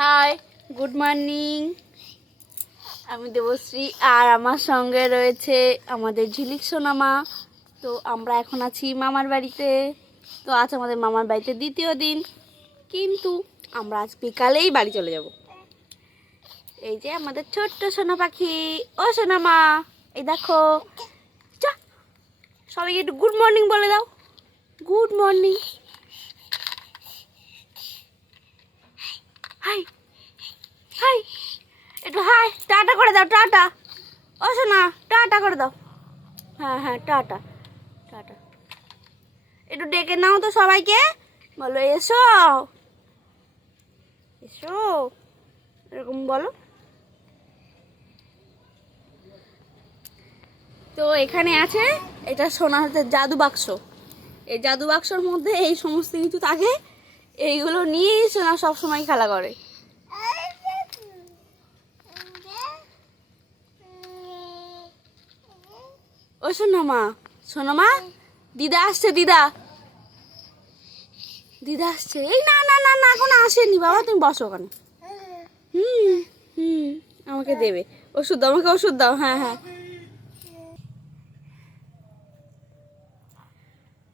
High, good morning. আমি দেবশ্রী আর আমার সঙ্গে রয়েছে আমাদের ঝিলিক সোনামা। তো আমরা এখন আছি মামার বাড়িতে। তো আজ আমাদের মামার বাড়িতে দ্বিতীয় দিন, কিন্তু আমরা আজ বিকালেই বাড়ি চলে যাব। এই যে আমাদের ছোট্ট সোনা পাখি, ও সোনামা, এই দেখো। চা, সবাইকে একটু গুড মর্নিং বলে দাও। Good morning. হাই হাই, একটু হাই টাটা করে দাও। টাটা, ও সোনা, টাটা করে দাও। হ্যাঁ হ্যাঁ, টাটা টাটা। একটু ডেকে নাও তো সবাইকে, বলো এসো এসো, এরকম বলো। তো এখানে আছে, এটা সোনার হচ্ছে জাদু বাক্স। এই জাদু বাক্সর মধ্যে এই সমস্ত কিছু থাকে। এইগুলো নিয়েই সোনা সবসময় খেলা করে। ও সোনামা, সোনামা, দিদা আসছে। দিদা দিদা আসছে। এই না না না না, এখন আসেনি বাবা, তুমি বসো ওখানে। হুম হুম, আমাকে দেবে ওষুধ দাও, আমাকে ওষুধ দাও। হ্যাঁ হ্যাঁ।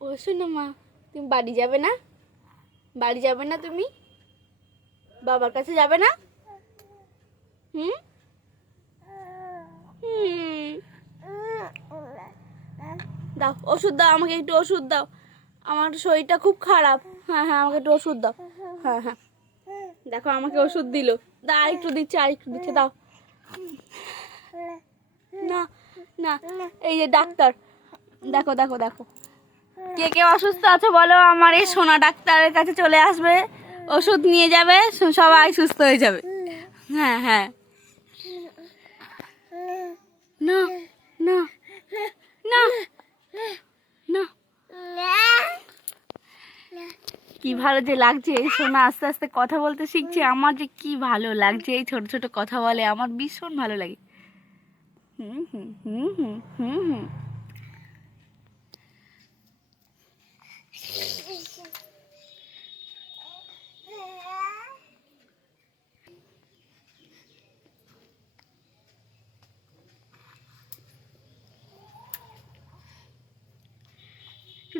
ও সোনামা, তুমি বাড়ি যাবে না? বাড়ি যাবে না তুমি? বাবার কাছে যাবে না? হুম হুম, দাও ওষুধ দাও, আমাকে একটু ওষুধ দাও। আমার শরীরটা খুব খারাপ। হ্যাঁ হ্যাঁ, আমাকে একটু ওষুধ দাও। হ্যাঁ হ্যাঁ, দেখো আমাকে ওষুধ দিল। দাও, আরেকটু দিচ্ছে, আরেকটু দিচ্ছে, দাও। না না, এই যে ডাক্তার, দেখো দেখো দেখো। কে কে অসুস্থ আছে বলো, আমার এই সোনা ডাক্তারের কাছে চলে আসবে, ওষুধ নিয়ে যাবে, সবাই সুস্থ হয়ে যাবে। হ্যাঁ হ্যাঁ। না না না না, কি ভালো যে লাগছে এই সোনা আস্তে আস্তে কথা বলতে শিখছে। আমার যে কি ভালো লাগছে, এই ছোট ছোট কথা বলে, আমার ভীষণ ভালো লাগে। হুম হুম হুম হুম হুম হুম।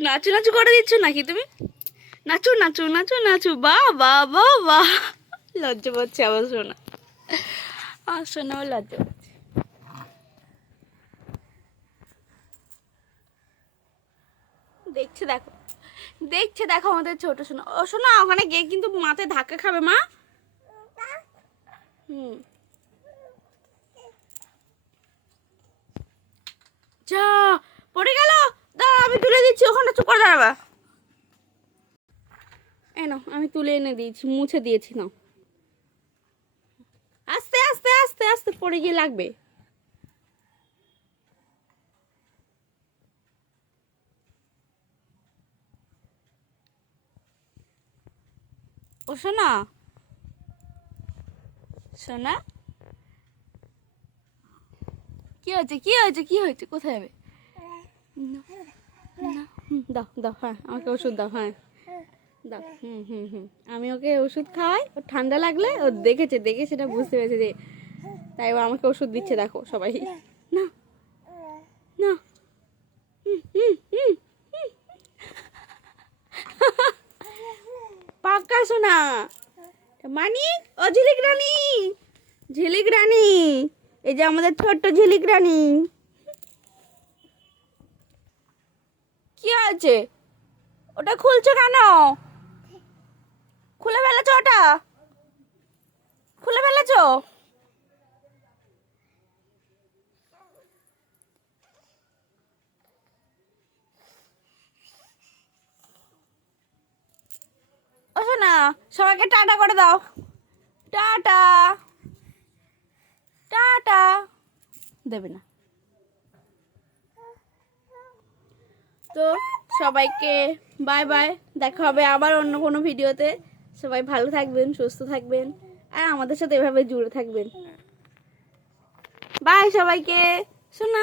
নাচু নাচু করে দিচ্ছ নাকি তুমি? নাচু নাচু নাচু নাচু, বা বা বা বা। লজ্জা পাচ্ছে আবার শোনা, আর শোনাও লজ্জা পাচ্ছে। দেখছে দেখো, দেখছে দেখো আমাদের ছোট সোনা। ও সোনা, ওখানে গিয়ে কিন্তু মাথায় ধাক্কা খাবে মা। হুম, যা, পড়ে গেল। দাঁড়া, আমি তুলে দিচ্ছি, ওখানে চুপ করে দাঁড়াবা। এনো, আমি তুলে এনে দিয়েছি, মুছে দিয়েছি। নাও, আস্তে আস্তে আস্তে আস্তে, পড়ে গিয়ে লাগবে। ও সোনা, সোনা, কি হয়েছে কি হয়েছে কি হয়েছে, কোথায় যাবে? না, না, দাও দাও, হ্যাঁ আমাকে ওষুধ দাও। হ্যাঁ দাও। হুম হুম হুম, আমি ওকে ওষুধ খাওয়াই। ও ঠান্ডা লাগলে ও দেখেছে, দেখে সেটা বুঝতে পেরেছে যে, তাই ও আমাকে ওষুধ দিচ্ছে। দেখো সবাই। না না, হুম হুম হুম, পাক্কা সোনা মানিক। ও ঝিলিক রানী, ঝিলিক রানী, এই যে আমাদের ছোট্ট ঝিলিক রানী। কি আছে? ওটা খুলছো কেন? খুলে ফেলেছো ওটা, খুলে ফেলেছো। ও শোনা, সবাইকে টাটা করে দাও। টাটা টাটা, দেবে না তো। সবাইকে বাই বাই, দেখা হবে আবার অন্য কোনো ভিডিওতে। সবাই ভালো থাকবেন, সুস্থ থাকবেন, আর আমাদের সাথে এভাবে জুড়ে থাকবেন। বাই সবাইকে। শোনা।